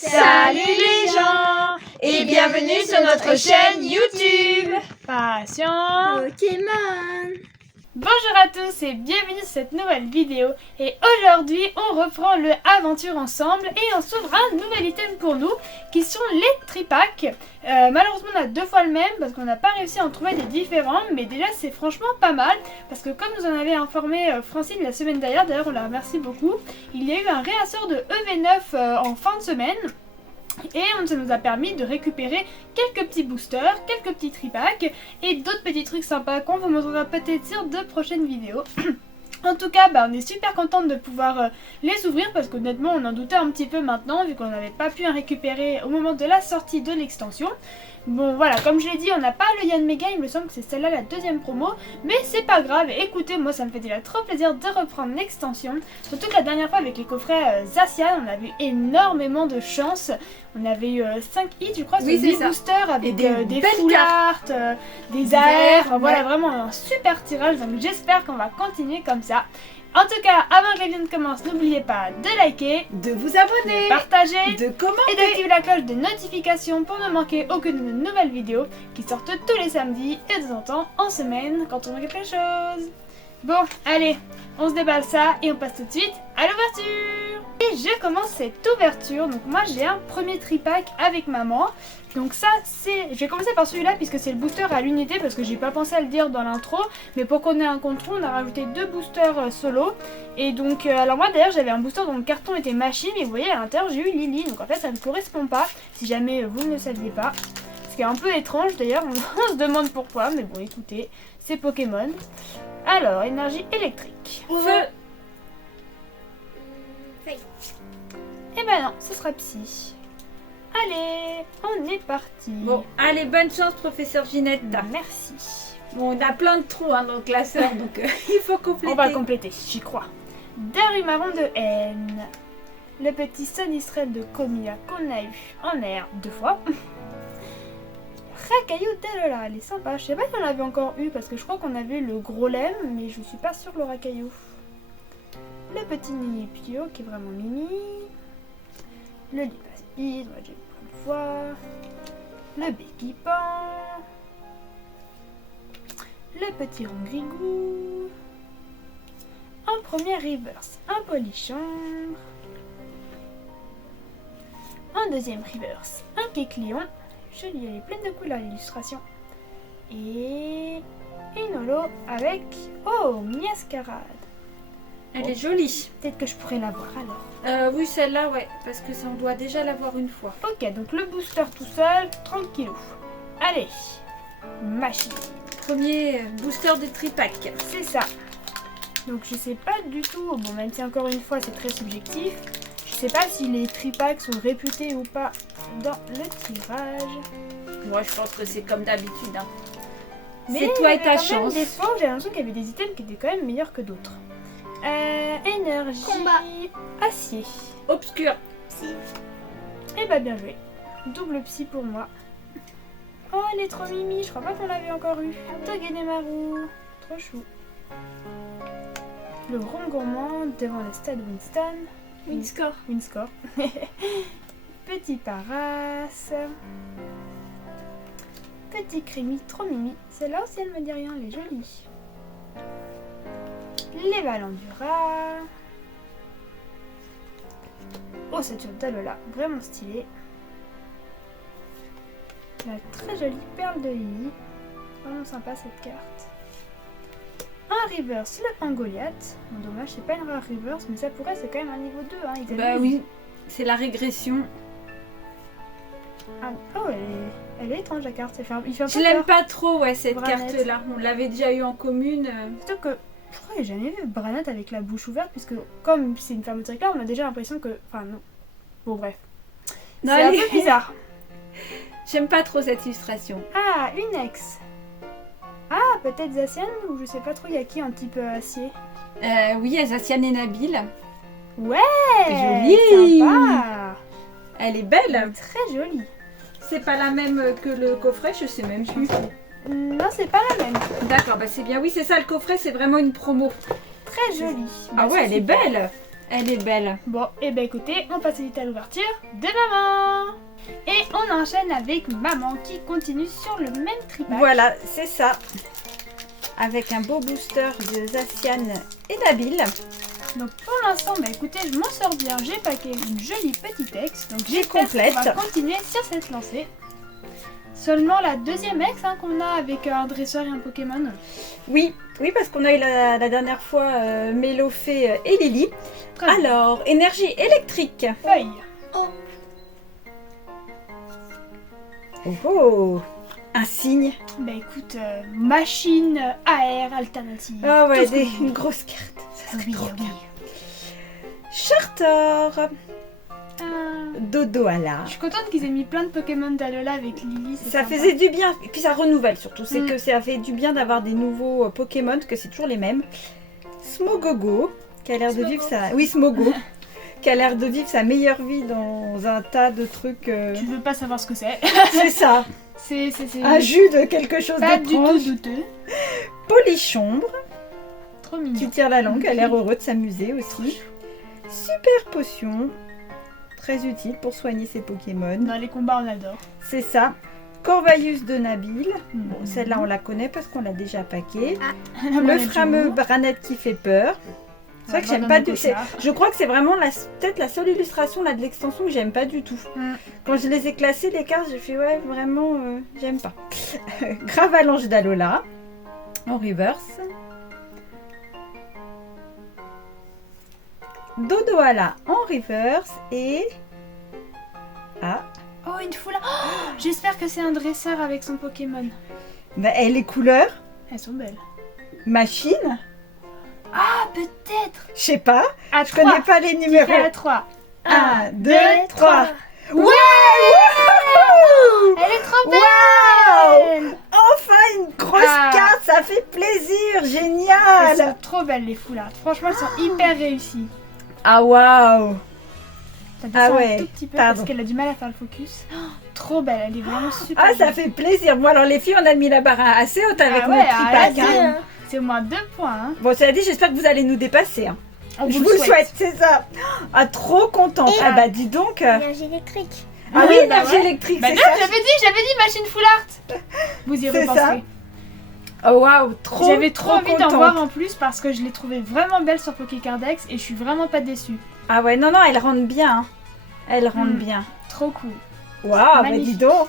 Salut les gens et bienvenue sur notre chaîne YouTube Passion Pokémon. Bonjour à tous et bienvenue sur cette nouvelle vidéo. Et aujourd'hui on reprend le aventure ensemble et on s'ouvre un nouvel item pour nous qui sont les tripacks. Malheureusement on a deux fois le même parce qu'on n'a pas réussi à en trouver des différents, mais déjà c'est franchement pas mal parce que comme nous en avait informé Francine la semaine dernière, d'ailleurs on la remercie beaucoup, il y a eu un réassort de EV9 en fin de semaine. Et ça nous a permis de récupérer quelques petits boosters, quelques petits tripacks et d'autres petits trucs sympas qu'on vous montrera peut-être sur de prochaines vidéos. En tout cas, on est super contente de pouvoir les ouvrir parce qu'honnêtement on en doutait un petit peu maintenant vu qu'on n'avait pas pu en récupérer au moment de la sortie de l'extension. Bon voilà, comme je l'ai dit, on n'a pas le Yann Mega, il me semble que c'est celle-là la deuxième promo, mais c'est pas grave, écoutez, moi ça me fait déjà trop plaisir de reprendre l'extension. Surtout que la dernière fois avec les coffrets Zacian, on a eu énormément de chance. On avait eu 5 hits, je crois, sur 8 boosters avec des foulards, des AR, voilà, vraiment un super tirage, donc j'espère qu'on va continuer comme ça. En tout cas, avant que la vidéo ne commence, n'oubliez pas de liker, de vous abonner, de partager, de commenter et d'activer la cloche de notification pour ne manquer aucune de nos nouvelles vidéos qui sortent tous les samedis et de temps en temps en semaine quand on veut quelque chose. Bon, allez, on se déballe ça et on passe tout de suite à l'ouverture. Et je commence cette ouverture, donc moi j'ai un premier tripack avec maman. Donc ça c'est, je vais commencer par celui-là puisque c'est le booster à l'unité parce que j'ai pas pensé à le dire dans l'intro. Mais pour qu'on ait un contrôle, on a rajouté 2 boosters solo. Et donc, alors moi d'ailleurs j'avais un booster dont le carton était machine et vous voyez à l'intérieur j'ai eu Lily. Donc en fait ça ne correspond pas, si jamais vous ne le saviez pas. Ce qui est un peu étrange d'ailleurs, on se demande pourquoi, mais bon écoutez, c'est Pokémon. Alors, énergie électrique. Feu. Eh ben non, ce sera psy. Allez, on est parti. Bon, allez, bonne chance, professeur Ginette. Merci. Bon, on a plein de trous dans le classeur, donc il faut compléter. On va compléter, j'y crois. Darumaron de haine. Le petit Sonistrel de Comia qu'on a eu en air 2 fois. Rakaillou Dalola, elle est sympa. Je sais pas si on l'avait encore eu parce que je crois qu'on avait le gros lemme, mais je suis pas sûre le Rakaillou. Le petit Ninipio qui est vraiment mimi. Le Lipaspide, on va déjà plein de fois. Le Béquipan. Le petit Rongrigou. Un premier reverse, un Polichambre. Un deuxième reverse, un Kecleon. Jolie, elle est pleine de couleurs l'illustration. Et une holo avec, oh, Miascarade. Elle est jolie. Peut-être que je pourrais l'avoir alors. Oui, celle-là, ouais, parce que ça, on doit déjà l'avoir une fois. Ok, donc le booster tout seul, 30 kilos. Allez, machine. Premier booster de tripack. C'est ça. Donc je sais pas du tout, bon même si encore une fois c'est très subjectif, je sais pas si les tripacks sont réputés ou pas dans le tirage. Moi, je pense que c'est comme d'habitude. Hein. Mais c'est toi et ta quand même chance. Des fois où j'ai l'impression qu'il y avait des items qui étaient quand même meilleurs que d'autres. Énergie. Combat. Acier. Obscur. Psy. Et bah bien joué. Double psy pour moi. Oh, elle est trop mimi, je crois pas qu'on l'avait encore eu. Togedemaru. Trop chou. Le rond gourmand devant le stade Winston. Winscore. Petit Paras. Petit Crémy, trop mimi. Celle-là aussi, elle me dit rien, elle est jolie. Les Valandura. Oh, cette Dalola, vraiment stylée. La très jolie perle de Lily. Vraiment sympa cette carte. Un reverse, le Angoliath. Bon, dommage, c'est pas une rare reverse, mais ça pourrait, c'est quand même un niveau 2. Hein, Bah oui, c'est la régression. Ah, oh, elle est étrange la carte. Il fait un peu Je l'aime pas trop, ouais, cette Branette. carte-là. On l'avait déjà eu en commune. Surtout que je crois que j'ai jamais vu Branette avec la bouche ouverte, puisque comme c'est une femme claire, on a déjà l'impression que. Enfin, non. Bon, bref. Non, C'est un peu bizarre. J'aime pas trop cette illustration. Ah, une ex. Ah, peut-être Zacian, ou je sais pas trop, il y a qui un type acier. Oui, Zacian et Nabil. Ouais, Jolie. sympa. Elle est belle. Très jolie. C'est pas la même que le coffret, je sais même plus. Non, c'est pas la même. D'accord, bah c'est bien. Oui, c'est ça, le coffret, c'est vraiment une promo. Très jolie. Ah ouais, elle est belle. Elle est belle. Bon, et ben écoutez, on passe vite à l'ouverture de maman. Et on enchaîne avec maman qui continue sur le même tripack. Voilà, c'est ça. Avec un beau booster de Zacian et Nabil. Donc pour l'instant, bah écoutez, je m'en sors bien. J'ai packé une jolie petite ex. Donc J'ai j'espère complète. qu'on va continuer sur cette lancée. Seulement la deuxième ex qu'on a avec un dresseur et un Pokémon. Oui, parce qu'on a eu la dernière fois Mélofée et Lily. Très bien. Alors, énergie électrique. Feuille. Oh, un signe. Bah écoute, machine AR alternative. Ah ouais, Tout ce que vous une voulez. grosse carte. Ça serait Oui, trop oui. bien. Charter. Ah. Dodoala. Je suis contente qu'ils aient mis plein de Pokémon d'Alola avec Lily. c'est Ça sympa. faisait du bien, et puis ça renouvelle surtout, c'est Mm. que ça fait du bien d'avoir des nouveaux Pokémon, parce que c'est toujours les mêmes. Smogogo, qui a l'air de vivre sa... Oui, Smogo, qui a l'air de vivre sa meilleure vie dans un tas de trucs... Tu veux pas savoir ce que c'est. C'est ça, C'est un jus de quelque chose pas du tout d'étrange. douteux. Polichombre, Trop qui mignon. tire la langue, a l'air heureux de s'amuser aussi. Super potion, très utile pour soigner ses Pokémon. Dans les combats, on adore. C'est ça. Corvalus de Nabil. Bon, Mhm. celle-là, on la connaît parce qu'on l'a déjà paqué. La Le manette fameux du jour. Branette qui fait peur. C'est vrai que Ouais, j'aime dans pas mon du tout. cauchemar. Je crois que c'est vraiment peut-être la seule illustration là, de l'extension que j'aime pas du tout. Mm. Quand je les ai classées, les cartes, j'ai fait ouais, vraiment, j'aime pas. Gravalanche d'Alola en reverse. Dodoala en reverse et. Ah, Oh, une foule. Oh, j'espère que c'est un dresseur avec son Pokémon. bah, elle est couleur, Elles sont belles. machine, Ah, peut-être. je sais pas, À je connais pas les numéros. À 3. 1, 2, 3. Ouais! Elle est trop belle. Waouh! Enfin une grosse Ah. carte, ça fait plaisir, Elles génial! sont trop belles les foulards. Franchement, elles sont hyper réussies. Ah waouh! Ça descend Ah ouais, un tout petit peu pardon. parce qu'elle a du mal à faire le focus. Oh, trop belle, elle est vraiment super Ah ça belle. fait plaisir. Bon alors les filles, on a mis la barre assez haute avec Ah notre ouais, tripack. là, Hein. c'est au moins 2 points. Hein. Bon cela dit, j'espère que vous allez nous dépasser. Hein. On Je vous le souhaite, c'est ça. Ah trop contente. Et- Ah bah dis donc. Énergie électrique. Ah oui, bah énergie ouais. électrique, Bah c'est non, ça. j'avais dit machine full art. Vous y C'est repenserez. Oh waouh, trop. J'avais trop envie d'en contente. voir en plus parce que je l'ai trouvée vraiment belle sur Pokécardex et je suis vraiment pas déçue. Ah ouais, non, elle rentre bien. Hein. Elle rentre bien. Trop cool. Waouh, bah Magnifique. dis donc.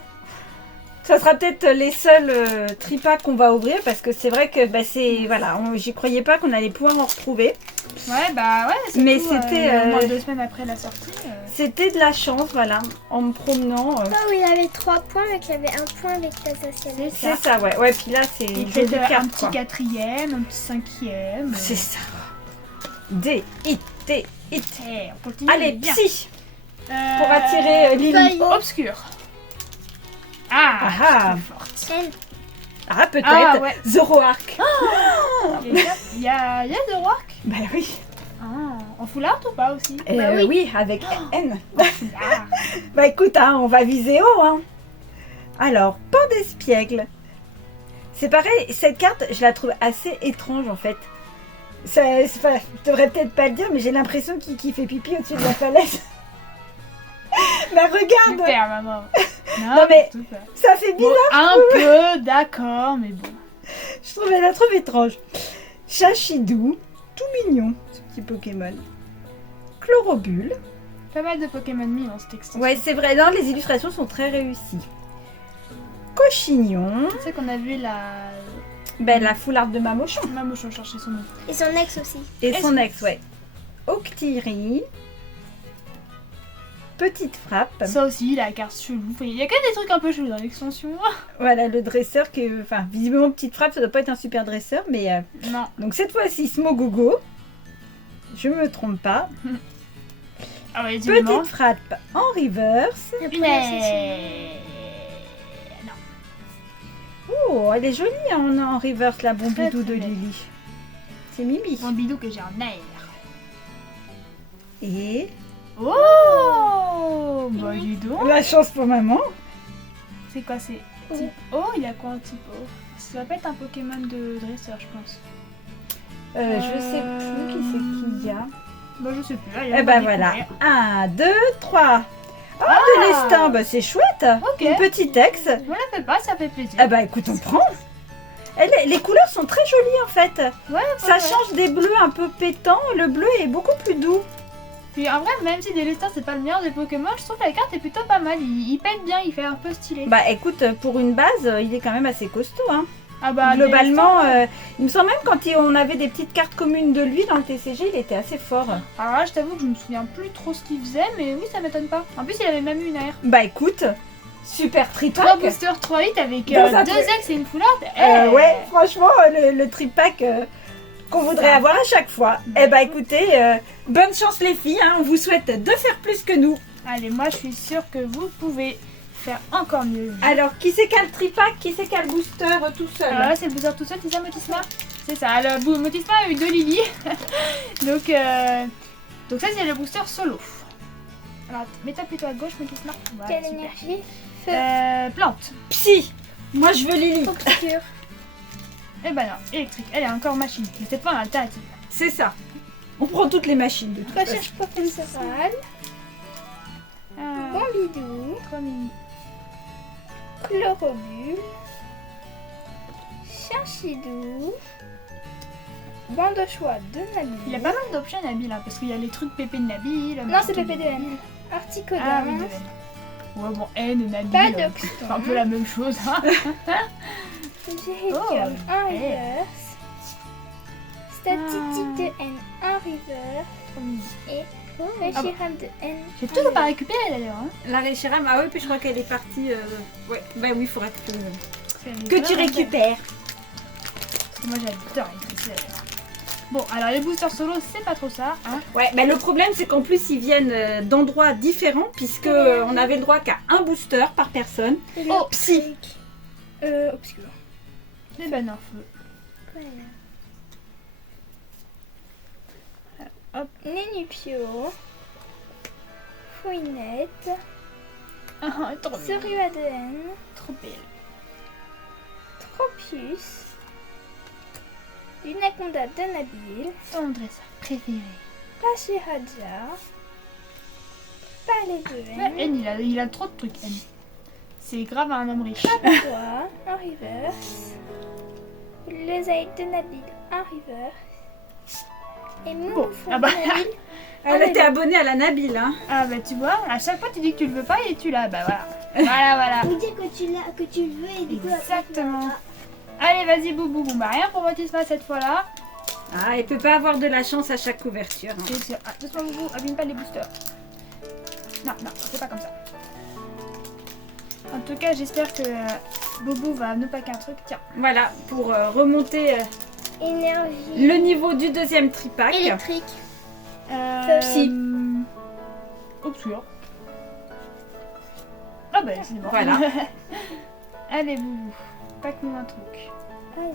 Ça sera peut-être les seuls tripacks qu'on va ouvrir parce que c'est vrai que bah, c'est voilà, j'y croyais pas qu'on allait pouvoir en retrouver. Ouais, bah ouais. Mais surtout, c'était, au moins 2 semaines après la sortie. C'était de la chance, voilà, en me promenant. Oh, il avait 3 points, mais qu'il y avait un point avec l'Assassin. C'est C'est ça. ça, ouais. Ouais, puis là, c'est Et une peut-être jolie un carte, petit quoi. 4e, un petit 5e. C'est ça. D, it, T, it. Et on continue Allez, bien. psy, pour attirer Lily. feuille. Obscur. Ah, Ah ah. c'est forte. Elle. Ah, peut-être. Ah, ouais. Zoroark. Il y a The Rock. Bah oui. Ah, en full art ou pas aussi? Oui, avec N. Ah. Bah écoute, hein, on va viser haut. Hein. Alors, Port d'Espiègle. C'est pareil, cette carte, je la trouve assez étrange en fait. Je devrais peut-être pas le dire, mais j'ai l'impression qu'il fait pipi au-dessus de la falaise. Mais regarde, Super, maman. Non, mais- tout ça. ça fait bizarre. Bon, un peu, d'accord, mais bon. Je trouve la trouve étrange. Chachidou, tout mignon, ce petit Pokémon. Chlorobule. Pas mal de Pokémon mis dans cette extension. Ouais, c'est vrai, non, les illustrations sont très réussies. Cochignon. Tu sais qu'on a vu la... Ben, la foularde de Mamochon. Mamochon chercher son nom. Et son ex aussi. Et son Est-ce- ex, ouais. Octiri. Petite frappe. Ça aussi, la carte chelou. Il y a quand même des trucs un peu chelous dans l'extension. Voilà, le dresseur qui est... Enfin, visiblement, petite frappe, ça doit pas être un super dresseur, mais... Non. Donc cette fois-ci, Smogogo. Je me trompe pas. Ah ouais, évidemment. Petite frappe en reverse. Le Une point d'Assassin. Oh, elle est jolie hein, en reverse, la Bombidou très de belle. Lily. C'est Mimi. Mon bidou que j'ai en air. Et Oh bah dis donc. la chance pour maman. C'est quoi, c'est type O? Il y a quoi en type O? Ça va pas être un Pokémon de dresseur, je pense. Je sais plus qui c'est qu'il y a. Bah je sais plus. Allez, Eh on va ben voilà. découvrir. 1, 2, 3. Oh, de l'estin, bah c'est chouette. Ok. Une petite ex. On la fait pas, ça fait plaisir. Eh ben écoute, on prend. Les couleurs sont très jolies en fait. Ouais, Ça ouais. change des bleus un peu pétants. Le bleu est beaucoup plus doux. Puis en vrai, même si Délestin c'est pas le meilleur des Pokémon, je trouve que la carte est plutôt pas mal. Il pète bien, il fait un peu stylé. Bah écoute, pour une base, il est quand même assez costaud. Hein. Ah bah, Globalement, Délestin, il me semble même quand on avait des petites cartes communes de lui dans le TCG, il était assez fort. alors là, je t'avoue que je me souviens plus trop ce qu'il faisait, mais oui, ça m'étonne pas. En plus, il avait même eu une AR. Bah écoute, super 3 tripack. boosters 3 hits avec Dans un 2 truc. ex et une foularde. Ouais, franchement, le tripack qu'on voudrait avoir à chaque fois. Eh bah écoutez, bonne chance les filles, hein, on vous souhaite de faire plus que nous. Allez, moi je suis sûre que vous pouvez faire encore mieux. Alors, qui c'est qu'a le tripack, qui c'est qu'a le booster tout seul? Alors là, c'est le booster tout seul, c'est ça, Motisma? C'est ça, le Motisma a eu 2 Lily. donc ça, c'est le booster solo. Alors, mets-toi plutôt à gauche, Motisma. Voilà, Quelle super. énergie? Feu. Plante. Psy, moi je veux Lily. Obscur. Eh ben non, électrique. Elle est encore machine. Mais c'est pas un alternative. C'est ça. On prend toutes les machines de toute façon. Recherche professorale. Bombidou. Trop mini. Chlorobule. Chinchidou. Banc de choix de Nabil. Il y a pas mal d'options Nabil, hein, parce qu'il y a les trucs Pépé de Nabil. Non, c'est Pépé de N. Articodin. Ah oui, de N. Ouais, bon, N et Nabil. Padoxton. C'est un peu la même chose. Hein. Géridium Oh, en eh. reverse. Statistique de N en reverse. Trop mini. Et Reshiram de N. J'ai toujours pas récupéré d'ailleurs. Hein. La Reshiram, ah oui, puis je crois qu'elle est partie. Ouais, bah oui, il faudrait que C'est tu vraiment récupères. Parce que moi j'adore les boosters. Bon, alors les boosters solo, c'est pas trop ça. Hein. Ouais, bah le problème c'est qu'en plus ils viennent d'endroits différents puisque on avait le droit qu'à un booster par personne. Oh, Psy. Obscur. Les bannes en feu. Nénupio. Fouinette. Ah, trop mignon. Sorua de N. Trop belle. Tropius. Lunaconda de Nabil. Ton dresseur préféré. Pachiraja. Palais de Ouais, N. N, il a trop de trucs, N. C'est grave un homme riche. Papois en reverse. Les ailes de Nabil en reverse. Et Moufon ah bah. de Nabil. Elle était abonnée à la Nabil, hein. Ah bah tu vois, à chaque fois tu dis que tu le veux pas et tu l'as. Bah voilà. Voilà. Vous dire que tu le veux et du coup Exactement. Allez, vas-y, boubou. Bon, bah rien pour Motisma cette fois-là. Ah, elle peut pas avoir de la chance à chaque couverture. hein. C'est sûr. Ah, doucement, boubou, abîme pas les boosters. Non, c'est pas comme ça. En tout cas, j'espère que Boubou va nous packer un truc. Tiens. Voilà, pour remonter Énergie. le niveau du deuxième tripack. Électrique. Psy. Obscur. Ah bah c'est bon. Voilà. Allez, Boubou. Pack-nous un truc. Ah, il y a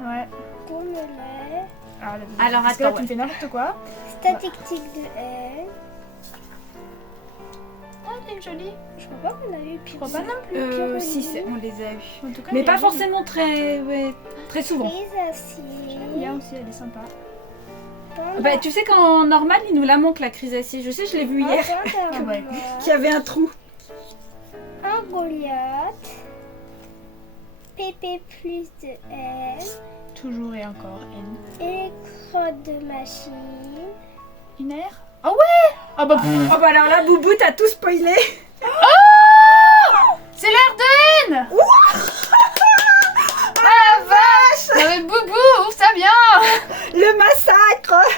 bien Ouais. Gourmelet. Alors, parce que là, attends, tu me fais n'importe quoi. Statique de N. Ah, t'es jolie. Je crois pas qu'on a eu Je crois pas non plus. Si, on les a eu. En tout cas, Mais elle pas est jolie. forcément très souvent. J'aime bien aussi, elle est sympa. Bah, tu sais qu'en normal, il nous la manque la chrysacie. Je sais, je l'ai vue hier. Ouais. Qu'il y avait un trou. Un Goliath. PP plus de N. Toujours et encore N. Électrode de machine. Une air. Ah ouais. Ah bah. Oh bah alors là, Boubou, t'as tout spoilé. C'est l'air de N. Ah la vache. Non mais Boubou, ouvre ça bien. Le massacre.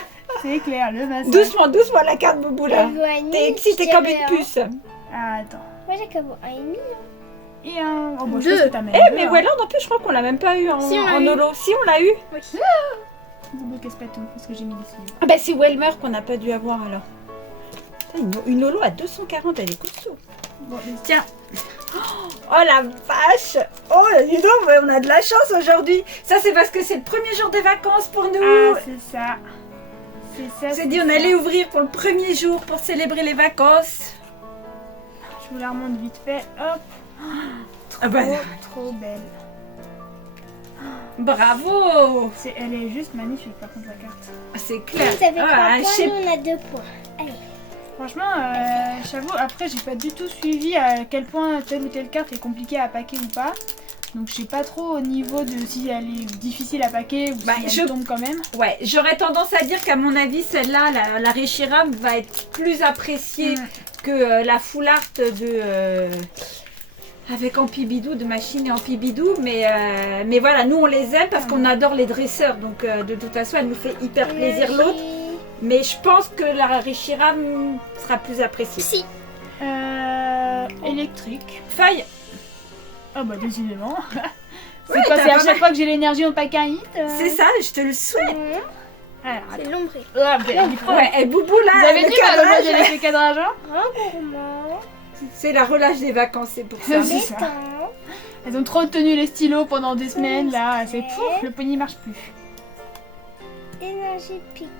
C'est clair, le massacre. Doucement la carte, Boubou, là. T'es excité comme une puce. Ah, attends. Moi j'ai qu'à voir un et demi. Et un. Oh bah je Deux. pense que t'as même Eh, deux, mais hein. Welland, en plus, je crois qu'on l'a même pas eu en, Si, on l'a en eu. holo. Si, on l'a eu. Boubou, qu'est-ce que tout parce que j'ai mis des signes. Ah bah, c'est Welmer qu'on n'a pas dû avoir alors. Putain, une holo à 240, elle est costaud. Bon, Tiens. Oh la vache. Oh, dis donc, mais on a de la chance aujourd'hui. Ça, c'est parce que c'est le premier jour des vacances pour nous. ah, c'est ça. C'est ça. On s'est dit, on allait ouvrir pour le premier jour pour célébrer les vacances. Je vous la remonte vite fait. Hop. Ah bah, Trop belle. Bravo. Elle est juste magnifique par contre la carte. C'est clair. Vous avez 3 Ah, points, je sais- nous on a 2 points. Allez. Franchement, j'avoue, après j'ai pas du tout suivi à quel point telle ou telle carte est compliquée à packer ou pas. Donc je sais pas trop au niveau de si elle est difficile à packer ou si elle tombe quand même. Ouais, j'aurais tendance à dire qu'à mon avis, celle-là, la Reshiram va être plus appréciée que la full art de... avec Ampibidou, de Machine et Ampibidou. Mais voilà, nous on les aime parce qu'on adore les dresseurs. Donc de toute façon, elle nous fait hyper plaisir l'autre. Mais je pense que la Reshiram sera plus appréciée. Si. Électrique. Feuille. Ah bah décidément. C'est Ouais, quoi, t'as c'est à pas chaque mal. fois que j'ai l'énergie on pack un hit C'est ça, je te le souhaite. Alors, C'est l'ombré. ah, bah, Ouais, et Boubou là, vous avez le dit mal cadrage, aujourd'hui avec les cadrages, hein? Un gourmand. c'est la relâche des vacances, c'est pour ça. C'est ça. L'étang. Elles ont trop tenu les stylos pendant des semaines là, c'est pouf, le pony marche plus. Énergie piquante.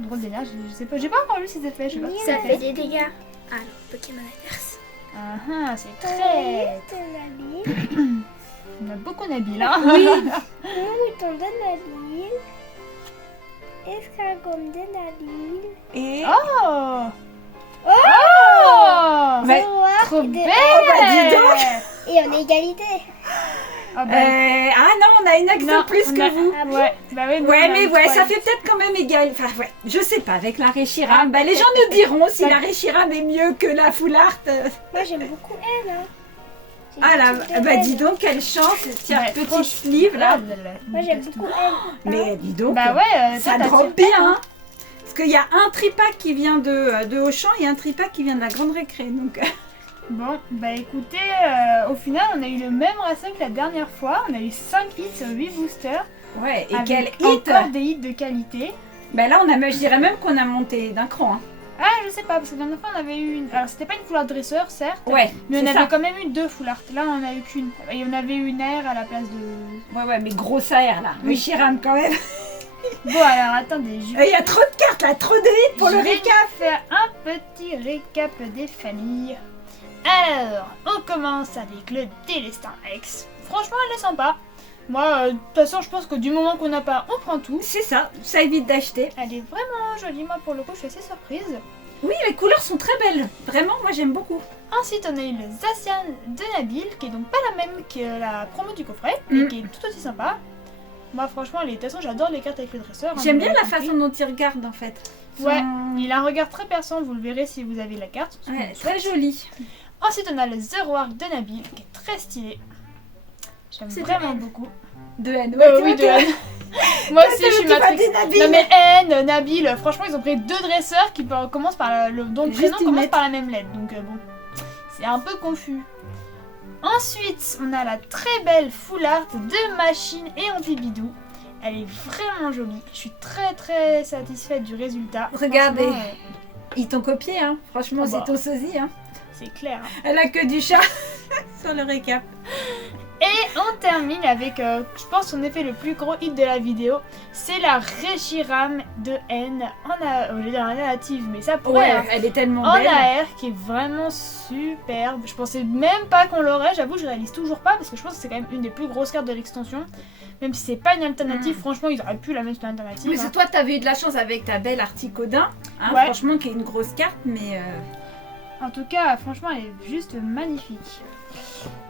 Drôle d'énergie, je sais pas, j'ai pas encore lu ces effets, je sais pas. Ça fait des dégâts. Alors, Pokémon adverse. Ah ah, c'est très... Nabil. On a beaucoup Nabil, hein? Oui. Mouton de Nabil. Escargot de Nabil. Et... Oh! Oh! Ouais, Zoroark Trop de- belle! bah, dis donc. Et on est égalité. Ah bah, ah non, on a une action non, plus on que a- vous. Ah bon Ouais, bah oui, nous, Ouais, on a mais eu ouais, trois. ça fait peut-être quand même égal. Enfin, ouais, je sais pas, avec la Reshiram. Bah, les gens nous diront si Ça- la Reshiram est mieux que la full art. Moi j'aime beaucoup elle. Hein. J'ai Ah là, beaucoup de bah elle. dis donc, quelle chance. Tiens, Ouais, petit franchement. sleeve là. Ah là là, Moi j'aime beaucoup elle. Mais dis donc, Bah ouais, ça toi, t'as drop dit- bien. Hein. Parce qu'il y a un tripack qui vient de Auchan et un tripack qui vient de la Grande Récré. Donc, Bon, bah écoutez, au final, on a eu le même ratio que la dernière fois. On a eu 5 hits sur 8 boosters. ouais, et avec quel hit. encore des hits de qualité. Bah là, je dirais même qu'on a monté d'un cran. Hein. Ah, je sais pas, parce que la dernière fois, on avait eu une... Alors, c'était pas une full art dresseur, certes. Ouais, Mais on c'est avait ça. quand même eu 2 full art. Là, on a eu qu'une. Et on avait eu une air à la place de... Ouais, mais grosse air là. Oui. Reshiram quand même. Bon, alors, attendez, je Il vais... y a trop de cartes là, trop de hits pour je le vais récap. nous faire un petit récap des familles. Alors, on commence avec le Délestin X. Franchement, elle est sympa. Moi, de toute façon, je pense que du moment qu'on n'a pas, on prend tout. C'est ça, ça évite d'acheter. Elle est vraiment jolie. Moi, pour le coup, je suis assez surprise. Oui, les couleurs sont très belles. Vraiment, moi j'aime beaucoup. Ensuite, on a eu le Zacian de Nabil, qui est donc pas la même que la promo du coffret, mais qui est tout aussi sympa. Moi, franchement, de toute façon, j'adore les cartes avec les dresseurs. hein, J'aime vous bien l'avez la compris. façon dont il regarde en fait. Ouais, Son- il a un regard très perçant, vous le verrez si vous avez la carte. parce que Ouais, je très souhaite. joli. Ensuite, on a le Zoroark de Nabil, qui est très stylé. J'aime C'est de vraiment N. beaucoup. De haine. Oui, de N. Moi aussi, je suis matrixée. Nabil. Non mais N, Nabil, franchement, ils ont pris 2 dresseurs qui commencent par dont le Juste prénom une commence lettre. par la même lettre. Donc bon, c'est un peu confus. Ensuite, on a la très belle full art de Machine et Ampibidou. Elle est vraiment jolie. Je suis très satisfaite du résultat. Regardez. Franchement, Ils t'ont copié, hein. Franchement, Ah bah. c'est ton sosie. Hein. c'est clair. Elle a que du chat sur le récap. Et on termine avec, je pense, son effet le plus gros hit de la vidéo. C'est la Reshiram de N. Je vais dire en native, mais ça pourrait. Ouais, hein. elle est tellement En belle. AR qui est vraiment superbe. Je pensais même pas qu'on l'aurait, j'avoue, je réalise toujours pas parce que je pense que c'est quand même une des plus grosses cartes de l'extension. Même si c'est pas une alternative, franchement, ils auraient pu la mettre sur l'alternative. Mais hein. c'est toi, t'avais eu de la chance avec ta belle Articodin. Hein, Ouais. Franchement, qui est une grosse carte, mais. En tout cas, franchement, elle est juste magnifique.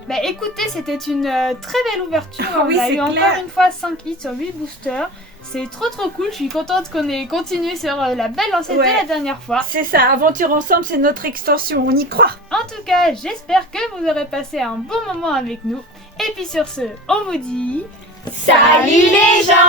Bah écoutez, c'était une très belle ouverture. Ah oui, On a c'est eu clair. encore une fois 5 hits sur 8 boosters. C'est trop cool, je suis contente qu'on ait continué sur la belle lancée Ouais. de la dernière fois. C'est ça, Aventure Ensemble, c'est notre extension, on y croit. En tout cas, j'espère que vous aurez passé un bon moment avec nous. Et puis sur ce, on vous dit... Salut les gens!